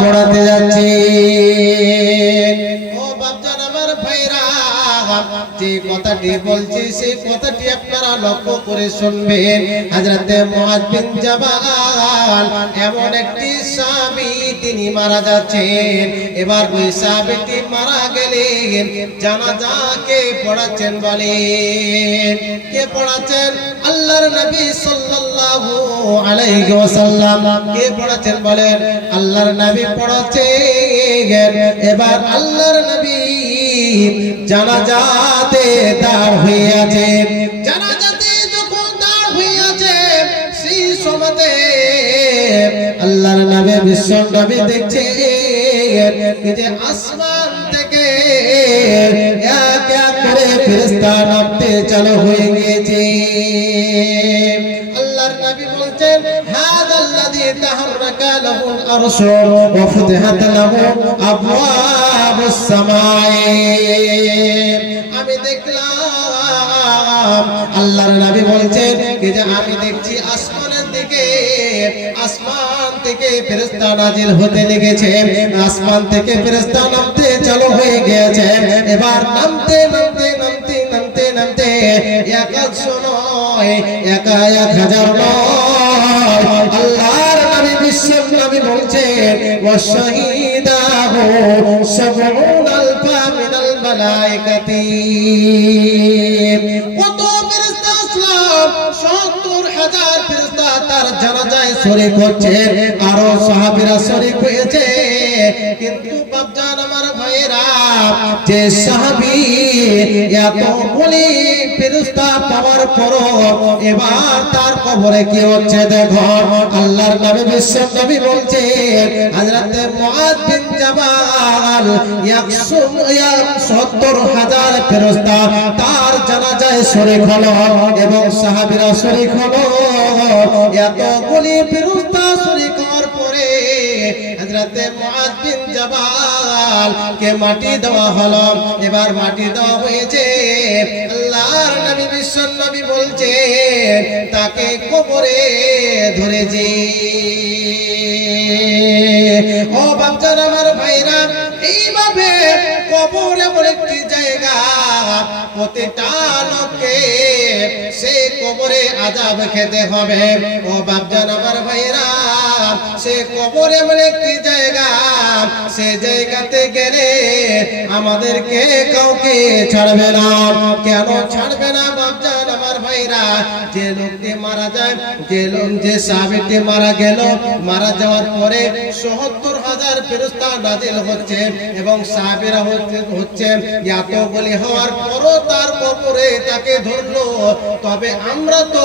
পড়াতে যাচ্ছি। কথাটি বলছি সেই কথাটি আপনারা লক্ষ্য করে শুনবেন। হাজরাতে একটি তিনি মারা যাচ্ছেন। এবার সাহাবীটি মারা গেলেন। জানাজাকে পড়াচ্ছেন বলেন। কে পড়াচ্ছেন? আল্লাহর নবী সাল্লাল্লাহু আলাইহি ওয়াসাল্লাম। কে পড়াচ্ছেন বলেন? আল্লাহর নবী পড়াচ্ছেন। এবার আল্লাহর নবী জানাজাতে দাঁড় হয়ে আছে বিশ্ব নবী দেখছে যে আসমান থেকে করে ফেরেশতা নামতে চালু হয়ে গিয়েছে। আল্লাহর নবী বলছেন, হাদাল্লাযী তাহাররাকা লাহুল আরশু ওয়া ফুতিহাত লাহু আবওয়াবুস সামাই। আমি দেখলাম, আল্লাহর নবী বলছেন যে আমি দেখছি আসমানের দিকে, আসমান থেকে ফেরেশতা নাজিল হতে লেগেছে। আসমান থেকে ফেরেশতা নামতে চালু হয়ে গিয়েছে। এবার নামতে নামতে নামতে নামতে নামতে এক একশো নয় একা এক হাজার নয় আল্লাহর নবী, বিশ্বের নবী বলছেন ওয়াশহিদাহু সাবউন আলফা মিনাল মালাইকাতি কত ফেরেশতা আসলাম আরও সাহাবিরা শরীক হয়েছে। কিন্তু বাপজান আমার যে সাহাবী এত বলি ফেরেশতা পাওয়ার পর এবার তার কবরে কি হচ্ছে দেখো? আল্লাহর নবী বিশ্ব নবী বলছে হযরত মুআদ বিন জাবাল 170 হাজার ফেরেশতা তার জানাজায় শরীক হলো এবং সাহাবীরা শরীক হলো। এত বলি ফেরেশতা শরীক পরে হযরতে মুআদ বিন জাবাল কে মাটি দেওয়া হলো। এবার মাটি দেওয়া হয়েছে। আল্লাহর নবী বিশ্ব নবী বলছে, তাকে কবরে ধরেছি। ও বাচ্চার, আমার ভাইরা, এইভাবে কবর এমন একটি জায়গা, প্রতিটা লোককে সে কবরে আজাব খেতে হবে। ও বাপজান আমার ভাইরা সে কবর এমন একটি জায়গা, সে জায়গাতে গেলে আমাদেরকে কাউকে ছাড়বে না। কেন ছাড়বে না বাপজান আমার ভাইরা? যে লোকটি মারা যায়, যে লোক, যে সাহাবিটি মারা গেল, মারা যাওয়ার পরে সত্তর হাজার ফেরস্তা নাজিল হচ্ছে এবং সাহাবিরা হচ্ছে হচ্ছে এত বলি হওয়ার পরও তার কবরে তাকে ধরলো। তবে আমরা তো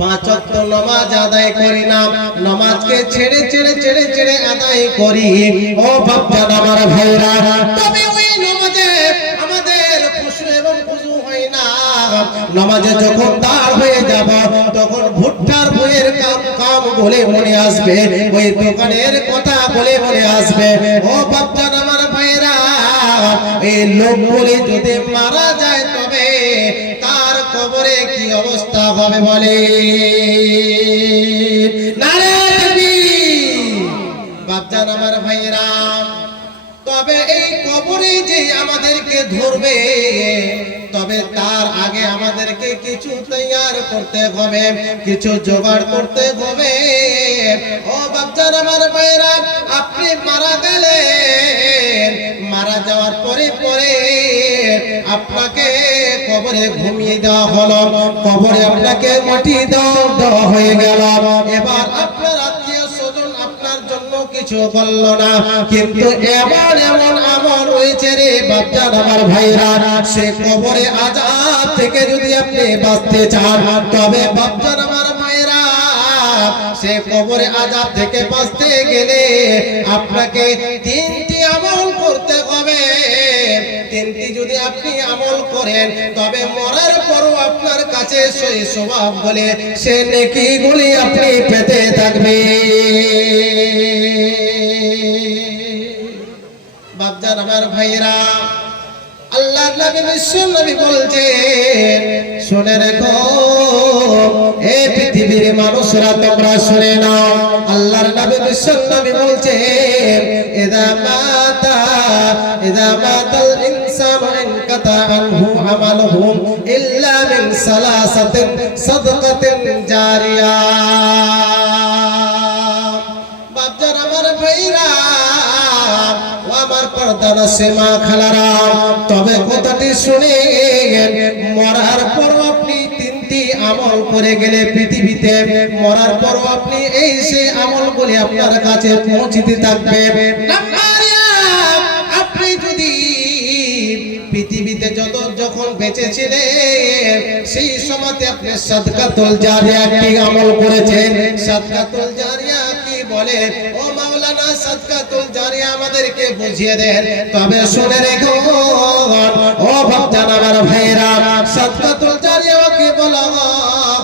পাঁচ ওয়াক্ত নামাজ আদায় করি না। নামাজকে ছেড়ে ছেড়ে ছেড়ে ছেড়ে আদায় করি। ও বাপজান আমার ভাইরা, তবে ওই নামাজে আমাদের খুশু এবং খুশু হয় না। নামাজে যখন দাঁড় হয়ে যাব, তখন ভুট্টার বইয়ের কাম কাম বলে মনে আসবে। ওই দোকানের কথা বলে মনে আসবে। ও বাপজান আমার ভাইরা, এই লোক বলে যদি মারা যায় হবে বলে বাপজান আমার ভাইরা তবে এই কবরে যে আমাদেরকে ধরবে, তবে তার আগে আমাদেরকে কিছু তৈয়ার করতে হবে, কিছু জোগাড় করতে হবে। ও বাচ্চার আমার ভাইরা আপনি মারা গেলেন, মারা যাওয়ার পরে পরে আপনাকে কবরে ঘুমিয়ে দেওয়া হলো। কবরে আপনাকে মাটি দেওয়া দেওয়া হয়ে গেল। এবার আপনার আত্মীয় স্বজন আপনার জন্য কিছু বলল না। কিন্তু এমন এমন আমল রয়েছে রে বাচ্চার আমার ভাইরা। সে কবরে আজাদ থেকে যদি আপনি বাঁচতে চান, তবে বাচ্চার আমার ভাইরা সে কবরে আজাদ থেকে বাঁচতে গেলে আপনাকে তিনটি হবে তিনটি যদি আপনি আমল করেন, তবে মরার পরও আপনার কাছে সেই স্বভাব বলে, সে নেকিগুলি আপনি পেতে থাকবে। আমার ভাইরা আল্লাহ নবী, বিশ্ব নবী বলছেন, শুনে রেখো, এ পৃথিবীর মানুষরা তোমরা শুনে নাও। আল্লাহর নবী, বিশ্ব নবী বলছেন ইদা মাতা ইদা মাতাল আনহু আমালুহু ইল্লা মিন সালাসাতিন সাদকাতিন জারিয়া। বাপজান আমার ভাইরা, ও আমার পর্দানা সেমা তবে কথাটি শুনে মরার পর আপনি তিনটি আমল করে গেলে পৃথিবীতে মরার পর আপনি এই সেই আমলগুলি আপনার কাছে পৌঁছিতে থাকবে। আপনি যদি সেই সময়তে আপনি সাদকাতুল জারিয়া কি আমল করেছেন? সাদকাতুল জারিয়া কি বলে ও মাওলানা, সাদকাতুল জারিয়া আমাদেরকে বুঝিয়ে দেন। তবে শুনে রেখো, ও ভক্তান আমার ভাইরা সাদকাতুল জারিয়া কি বলা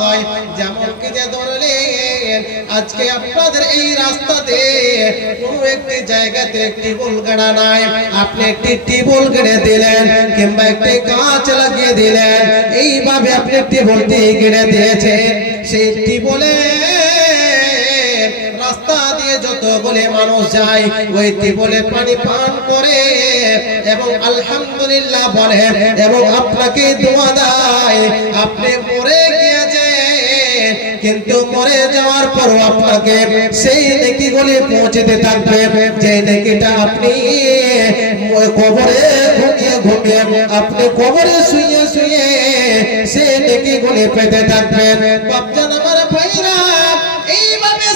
হয়? যেমন কি যে ধরলেন, আজকে আপনাদের এই রাস্তাতে একটি জায়গাতে গাড়া নাই। আপনি একটি দিলেন কিংবা একটি লাগিয়ে দিলেন। এইভাবে আপনি টিবলটি গেড়ে সেই রাস্তা দিয়ে যতগুলি মানুষ যায়, ওই টিবলে পানি পান করে এবং আলহামদুলিল্লাহ বলে, এবং আপনাকে দোয়া দেয়, আপনি মরে গিয়েছেন, কিন্তু মরে যাওয়ার আপনাকে, সেই নেকি গুলি পৌঁছতে থাকবে। যে নেকিটা আপনি কবরে ঘুমিয়ে ঘুমিয়ে, আপনি কবরে শুয়ে শুয়ে সেই নেকি গুলি পেতে থাকবেন। বাপজান আমার ভাইরা, এইভাবে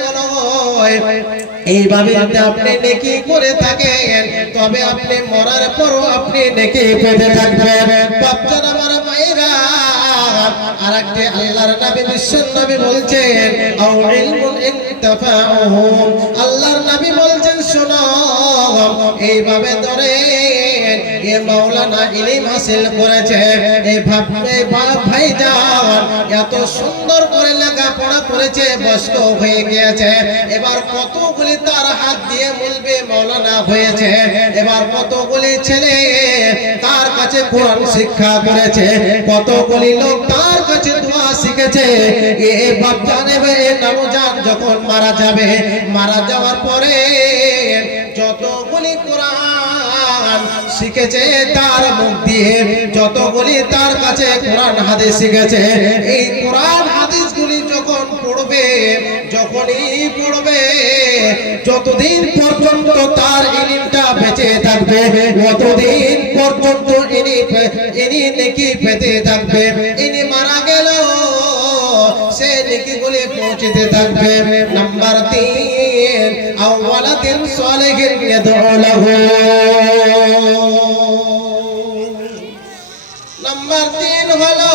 বলা হয়। এইভাবে আপনি নেকি করে থাকেন, তবে আপনি মরার পরও আপনি নেকি পেতে থাকবেন। বাপজান আমার আরেকটি আল্লাহর নবী বিশ্ব নবী বলছেন আও ইলমুন ইনতাফাউহুম। আল্লাহর নবী বলছেন, শোনো, এইভাবে ধরে এ মাওলানা ইলম হাসিল করেছে। এই ভাবে ভাই যান এত সুন্দর করে লেখাপড়া করেছে বয়স্ক হয়ে গিয়েছে। এবার কতগুলি তার হাত দিয়ে মুলবে মাওলানা হয়েছে। এবার কতগুলি ছেলে তার কাছে কোরআন শিক্ষা করেছে। কতগুলি লোক তার শিখেছে এ বাচ্চা নেবে, এ নবজান যখন মারা যাবে, মারা যাওয়ার পরে যতগুলি কোরআন শিখেছে তার মুখ দিয়ে, যতগুলি তার কাছে কোরআন হাদিস শিখেছে, এই কোরআন হাদিসগুলি যখন পড়বে, যখনই পড়বে, যতদিন পর্যন্ত তার ইলিমটা বেঁচে থাকবে ততদিন পর্যন্ত ইনি ইনি নেকি পেতে থাকবে থাকবে। নাম্বার তিন আওয়ালাতিন সালিহিন ইয়াদউ লাহু নাম্বার তিন হলো,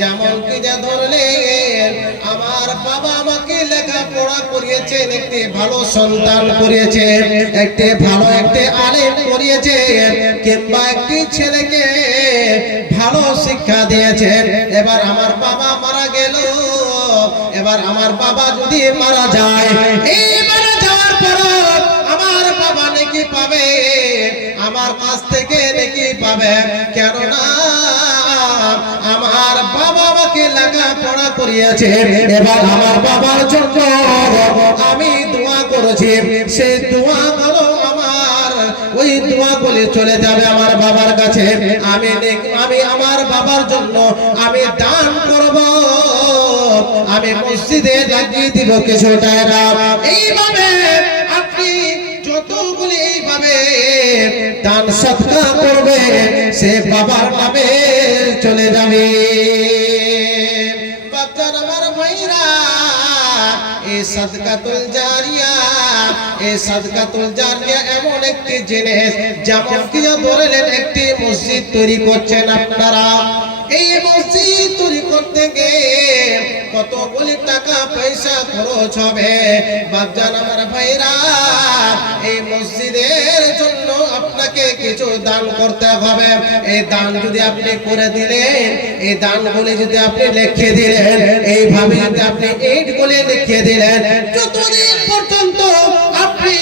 যেমন কি যে ধরলেন আমার বাবা আমাকে লেখাপড়া করিয়েছেন একটি ভালো সন্তান করিয়েছে, একটি ভালো একটি আলেম করিয়েছে, কিংবা একটি ছেলেকে ভালো শিক্ষা দিয়েছেন এবার আমার বাবা মারা এবার আমার বাবা যদি মারা যায় মারা যাওয়ার পর আমার বাবা নাকি পাবে, আমার কাছ থেকে নাকি পাবে। আমার বাবা আমাকে এবার আমার বাবার জন্য আমি দোয়া করেছি। সে দোয়া গুলো আমার, ওই দোয়া গুলি চলে যাবে আমার বাবার কাছে। আমি আমি আমার বাবার জন্য আমি দান করব। আমি মসজিদে লাগিয়ে দিব কিছু টাকা এইভাবে আপনি যতগুলি এইভাবে দান সৎকা করবে, সে বাবার নামে চলে যাবে। জিনিস, যেমন কি ধরলেন একটি মসজিদ তৈরি করছেন আপনারা? কতগুলি টাকা পয়সা খরচ হবে? বাপজান আমার ভাইরা, এই মসজিদের জন্য আপনাকে কিছু দান করতে হবে। এই দান যদি আপনি করে দিলেন, এই দানগুলি যদি আপনি লিখে দিলেন, এইভাবে যদি আপনি এইট গুলি লিখে দিলেন, যতদিন পর্যন্ত আপনি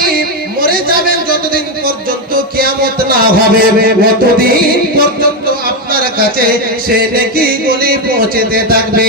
মরে যাবেন, যতদিন পর্যন্ত কিয়ামত না হবে, ততদিন পর্যন্ত কাছে সে নাকি গুলি পৌঁছেতে থাকবে।